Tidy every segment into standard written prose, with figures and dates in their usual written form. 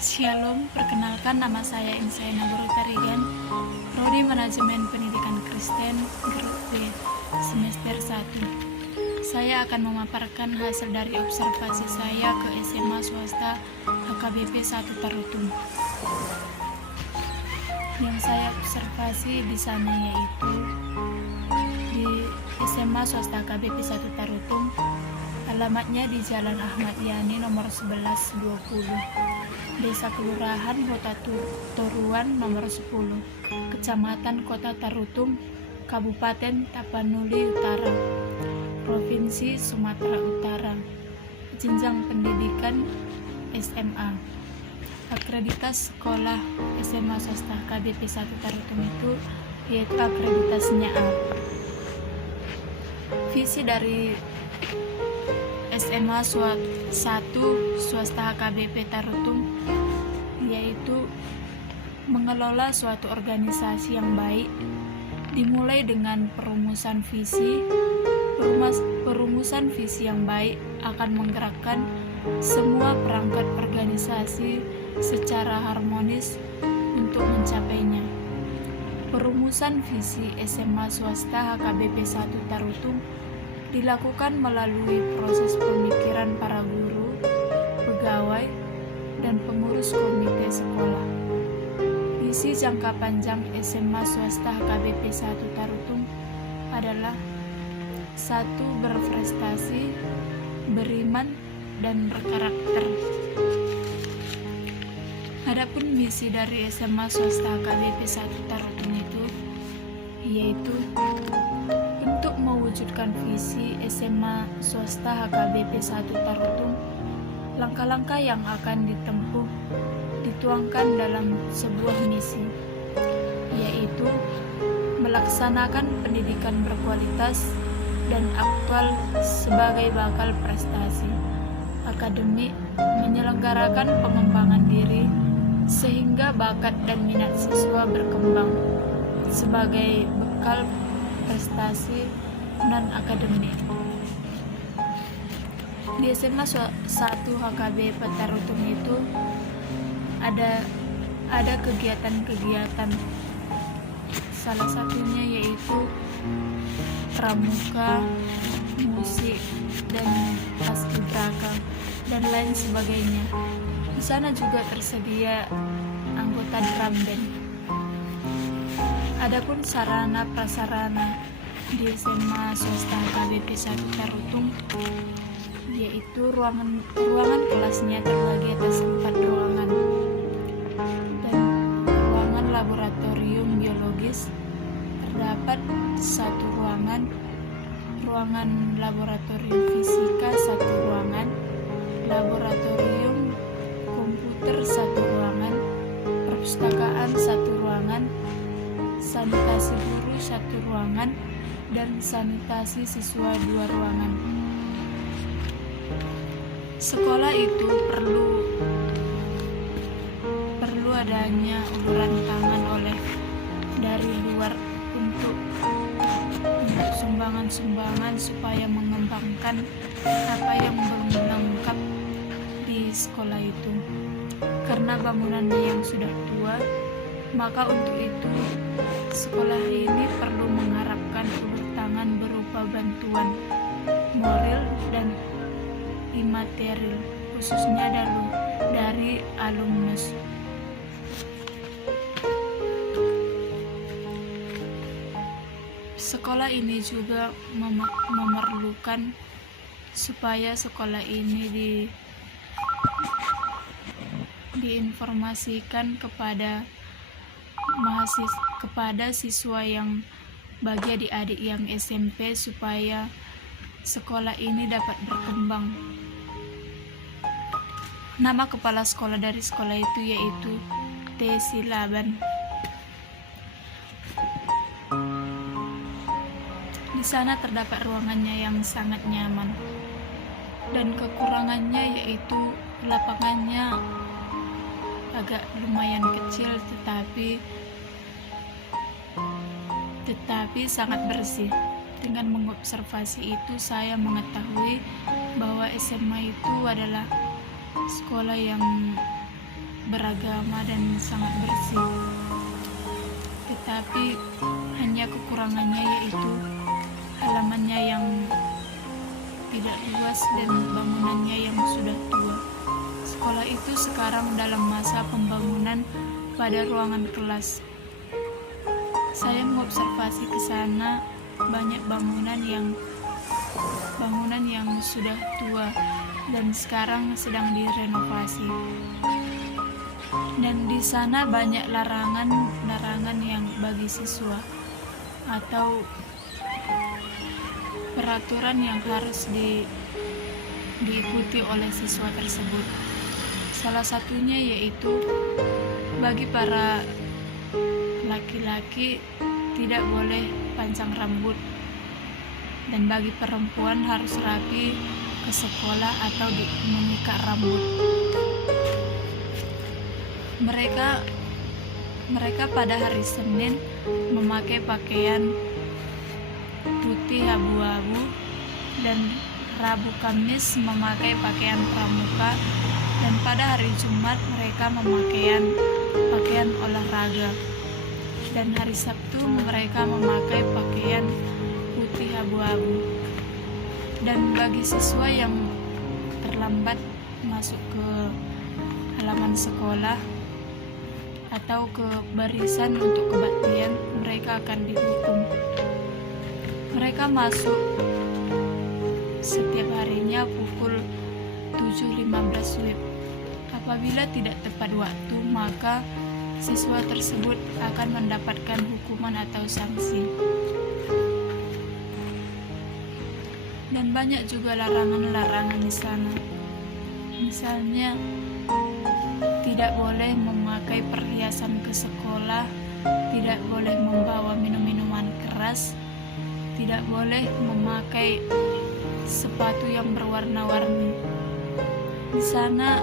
Shalom, perkenalkan nama saya Insaina Guru Tarigan, Prodi Manajemen Pendidikan Kristen, Grup B, semester 1. Saya akan memaparkan hasil dari observasi saya ke SMA swasta HKBP 1 Tarutung. Yang saya observasi di sana yaitu di SMA swasta HKBP 1 Tarutung, alamatnya di Jalan Ahmad Yani nomor 1120, Desa Kelurahan Kota Toruan nomor 10, Kecamatan Kota Tarutung, Kabupaten Tapanuli Utara, Provinsi Sumatera Utara. Jenjang pendidikan SMA. Akreditas sekolah SMA swasta HKBP 1 Tarutung itu yaitu akreditasnya A. Visi dari SMA 1 swasta HKBP Tarutung yaitu mengelola suatu organisasi yang baik, dimulai dengan perumusan visi. Perumusan visi yang baik akan menggerakkan semua perangkat organisasi secara harmonis untuk mencapainya. Perumusan visi SMA swasta HKBP 1 Tarutung dilakukan melalui proses pemikiran para guru, pegawai, dan pengurus komite sekolah. Visi jangka panjang SMA swasta HKBP 1 Tarutung adalah 1. Berprestasi, beriman, dan berkarakter. Adapun misi dari SMA swasta HKBP 1 Tarutung itu yaitu untuk mewujudkan visi SMA swasta HKBP 1 Tarutung, langkah-langkah yang akan ditempuh dituangkan dalam sebuah misi, yaitu melaksanakan pendidikan berkualitas dan aktual sebagai bakal prestasi akademik, menyelenggarakan pengembangan diri sehingga bakat dan minat siswa berkembang sebagai bekal prestasi non-akademik. Di SMA 1 HKBP Tarutung itu ada kegiatan-kegiatan, salah satunya yaitu pramuka, musik, dan paskibraka, dan lain sebagainya. Di sana juga tersedia anggota drum band. Adapun sarana prasarana di SMA swasta HKBP 1 Tarutung yaitu ruangan kelasnya terbagi atas 4 ruangan, dan ruangan laboratorium biologis terdapat 1 ruangan, ruangan laboratorium fisika 1 ruangan, laboratorium komputer 1 ruangan, perpustakaan 1 ruangan, sanitasi guru 1 ruangan, dan sanitasi siswa 2 ruangan. Sekolah itu perlu adanya uluran tangan oleh dari luar untuk sumbangan-sumbangan supaya mengembangkan apa yang belum lengkap di sekolah itu. Karena bangunannya yang sudah tua, maka untuk itu sekolah ini perlu mengharapkan ulur tangan berupa bantuan moral dan imaterial, khususnya dari alumnus. Sekolah ini juga memerlukan supaya sekolah ini diinformasikan kepada siswa yang bagi adik-adik yang SMP supaya sekolah ini dapat berkembang. Nama kepala sekolah dari sekolah itu yaitu T. Silaban. Di sana terdapat ruangannya yang sangat nyaman, dan kekurangannya yaitu lapangannya agak lumayan kecil tetapi sangat bersih. Dengan mengobservasi itu saya mengetahui bahwa SMA itu adalah sekolah yang beragama dan sangat bersih. Tetapi hanya kekurangannya yaitu halamannya yang tidak luas dan bangunannya yang sudah tua. Sekolah itu sekarang dalam masa pembangunan pada ruangan kelas. Saya mengobservasi ke sana banyak bangunan yang sudah tua dan sekarang sedang direnovasi. Dan di sana banyak larangan yang bagi siswa atau peraturan yang harus diikuti oleh siswa tersebut. Salah satunya yaitu bagi para laki-laki tidak boleh panjang rambut, dan bagi perempuan harus rapi ke sekolah atau mengikat rambut. Mereka pada hari Senin memakai pakaian putih abu-abu, dan Rabu Kamis memakai pakaian pramuka, dan pada hari Jumat mereka memakai pakaian olahraga, dan hari Sabtu mereka memakai pakaian putih abu-abu. Dan bagi siswa yang terlambat masuk ke halaman sekolah atau ke barisan untuk kebaktian, mereka akan dihukum. Mereka masuk setiap harinya pukul 7.15 WIB. Apabila tidak tepat waktu, maka siswa tersebut akan mendapatkan hukuman atau sanksi. Dan banyak juga larangan-larangan di sana. Misalnya, tidak boleh memakai perhiasan ke sekolah, tidak boleh membawa minum-minuman keras, tidak boleh memakai sepatu yang berwarna-warni. Di sana,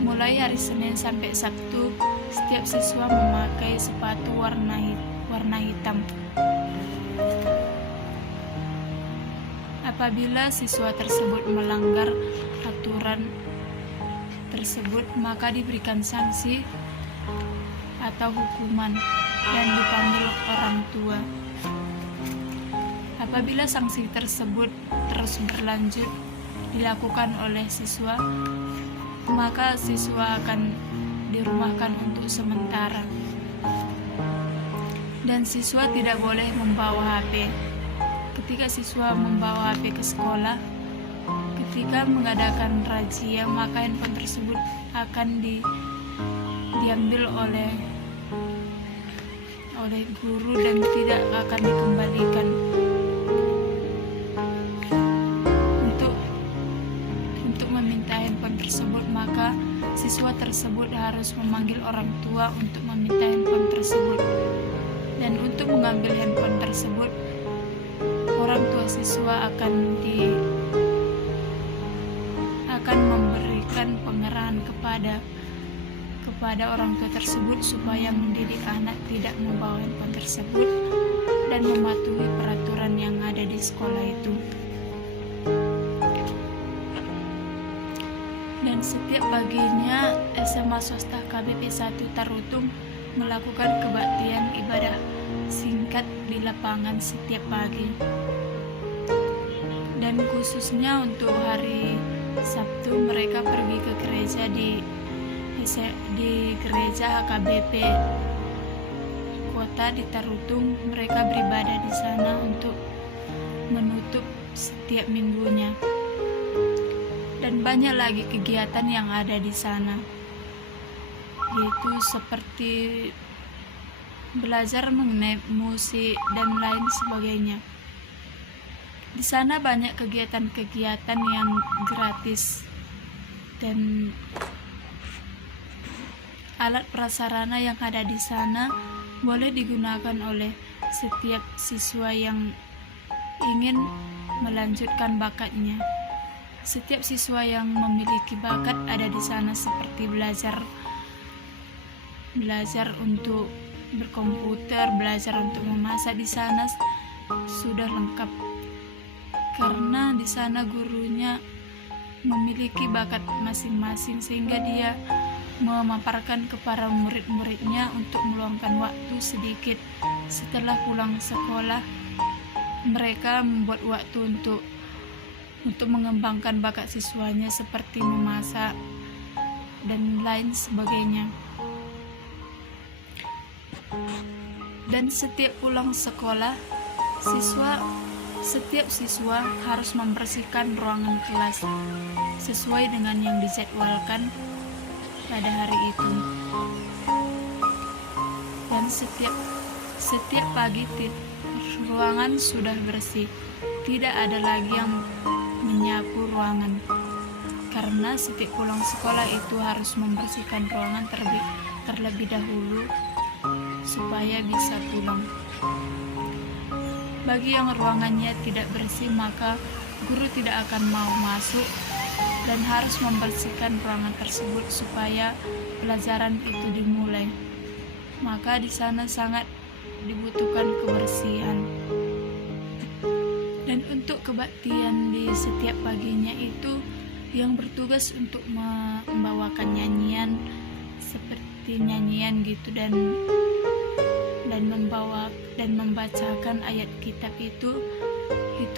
mulai hari Senin sampai Sabtu, setiap siswa memakai sepatu warna hitam. Apabila siswa tersebut melanggar aturan tersebut, maka diberikan sanksi atau hukuman dan dipanggil orang tua. Apabila sanksi tersebut terus berlanjut dilakukan oleh siswa, maka siswa akan dirumahkan untuk sementara. Dan siswa tidak boleh membawa HP. Ketika siswa membawa HP ke sekolah, ketika mengadakan razia, maka handphone tersebut akan diambil oleh guru dan tidak akan dikembalikan. Untuk meminta handphone tersebut, maka siswa tersebut harus memanggil orang tua untuk meminta handphone tersebut. Dan untuk mengambil handphone tersebut, orang tua siswa akan memberikan pengarahan kepada orang tua tersebut supaya mendidik anak tidak membawa handphone tersebut dan mematuhi peraturan yang ada di sekolah itu. Dan setiap paginya SMA swasta KBP 1 Tarutung melakukan kebaktian ibadah singkat di lapangan setiap pagi. Dan khususnya untuk hari Sabtu mereka pergi ke gereja di gereja HKBP kota di Tarutung. Mereka beribadah di sana untuk menutup setiap minggunya. Dan banyak lagi kegiatan yang ada di sana, yaitu seperti belajar mengenai musik dan lain sebagainya. Di sana banyak kegiatan-kegiatan yang gratis dan alat prasarana yang ada di sana boleh digunakan oleh setiap siswa yang ingin melanjutkan bakatnya. Setiap siswa yang memiliki bakat ada di sana, seperti belajar untuk berkomputer, belajar untuk memasak. Di sana sudah lengkap karena di sana gurunya memiliki bakat masing-masing sehingga dia memaparkan kepada murid-muridnya untuk meluangkan waktu sedikit setelah pulang sekolah. Mereka membuat waktu untuk mengembangkan bakat siswanya seperti memasak dan lain sebagainya. Dan setiap pulang sekolah, setiap siswa harus membersihkan ruangan kelas sesuai dengan yang dijadwalkan pada hari itu. Dan setiap pagi ruangan sudah bersih, tidak ada lagi yang menyapu ruangan, karena setiap pulang sekolah itu harus membersihkan ruangan terlebih dahulu supaya bisa pulang. Bagi yang ruangannya tidak bersih, maka guru tidak akan mau masuk dan harus membersihkan ruangan tersebut supaya pelajaran itu dimulai. Maka di sana sangat dibutuhkan kebersihan. Dan untuk kebaktian di setiap paginya itu, yang bertugas untuk membawakan nyanyian seperti nyanyian gitu dan membacakan ayat kitab itu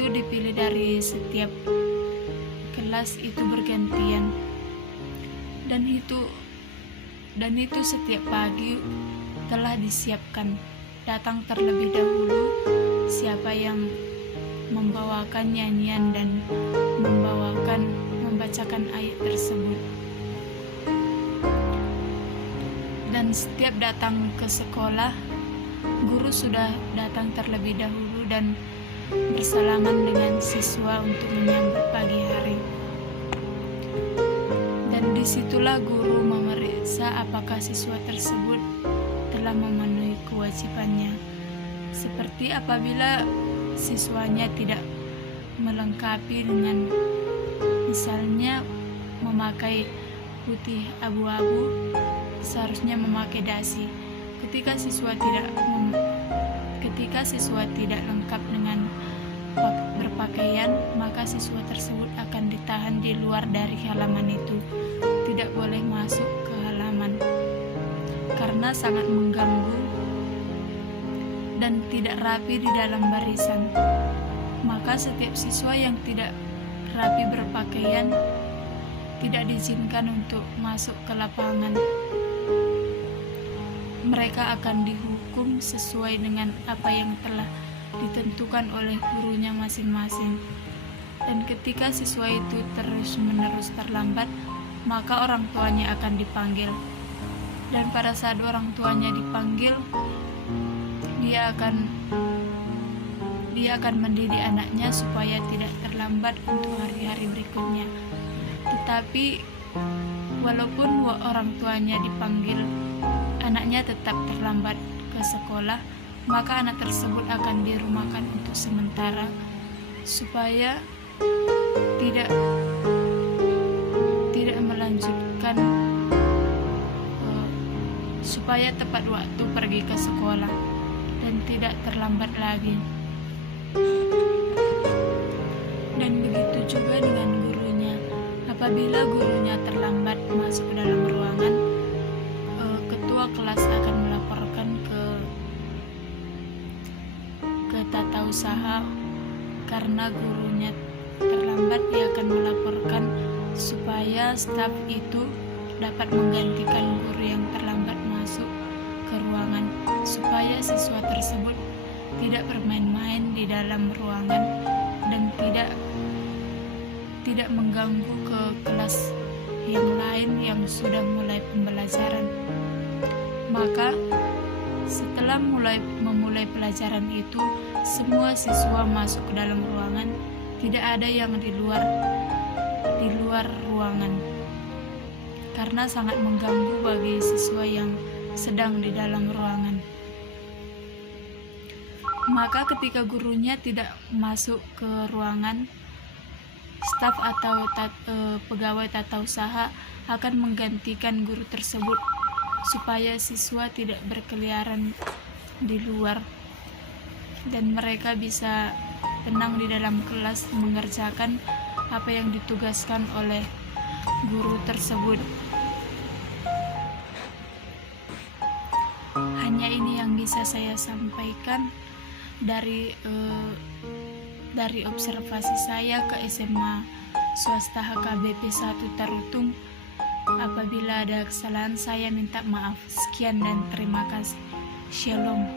dipilih dari setiap kelas itu bergantian. Dan itu setiap pagi telah disiapkan. Datang terlebih dahulu siapa yang membawakan nyanyian dan membacakan ayat tersebut. Dan setiap datang ke sekolah, guru sudah datang terlebih dahulu dan bersalaman dengan siswa untuk menyambut pagi hari. Dan disitulah guru memeriksa apakah siswa tersebut telah memenuhi kewajibannya. Seperti apabila siswanya tidak melengkapi dengan misalnya memakai putih abu-abu, seharusnya memakai dasi. Ketika siswa tidak lengkap dengan berpakaian, maka siswa tersebut akan ditahan di luar dari halaman itu, tidak boleh masuk ke halaman karena sangat mengganggu dan tidak rapi di dalam barisan. Maka setiap siswa yang tidak rapi berpakaian tidak diizinkan untuk masuk ke lapangan. Mereka akan dihukum sesuai dengan apa yang telah ditentukan oleh gurunya masing-masing. Dan ketika siswa itu terus-menerus terlambat, maka orang tuanya akan dipanggil. Dan pada saat orang tuanya dipanggil, dia akan mendidik anaknya supaya tidak terlambat untuk hari-hari berikutnya. Tetapi walaupun orang tuanya dipanggil, anaknya tetap terlambat ke sekolah, maka anak tersebut akan dirumahkan untuk sementara supaya tidak melanjutkan, supaya tepat waktu pergi ke sekolah dan tidak terlambat lagi. Dan begitu juga dengan gurunya. Apabila gurunya terlambat masuk ke dalam ruangan, ketua kelas akan melaporkan ke tata usaha. Karena gurunya terlambat, dia akan melaporkan supaya staf itu dapat menggantikan guru yang terlambat masuk ke ruangan, supaya siswa tersebut tidak bermain-main di dalam ruangan dan tidak mengganggu ke kelas yang lain yang sudah mulai pembelajaran. Maka setelah memulai pelajaran itu, semua siswa masuk ke dalam ruangan, tidak ada yang di luar ruangan, karena sangat mengganggu bagi siswa yang sedang di dalam ruangan. Maka ketika gurunya tidak masuk ke ruangan, staf atau pegawai tata usaha akan menggantikan guru tersebut supaya siswa tidak berkeliaran di luar dan mereka bisa tenang di dalam kelas mengerjakan apa yang ditugaskan oleh guru tersebut. bisa saya sampaikan dari observasi saya ke SMA swasta HKBP 1 Tarutung. Apabila ada kesalahan, saya minta maaf. Sekian dan terima kasih. Shalom.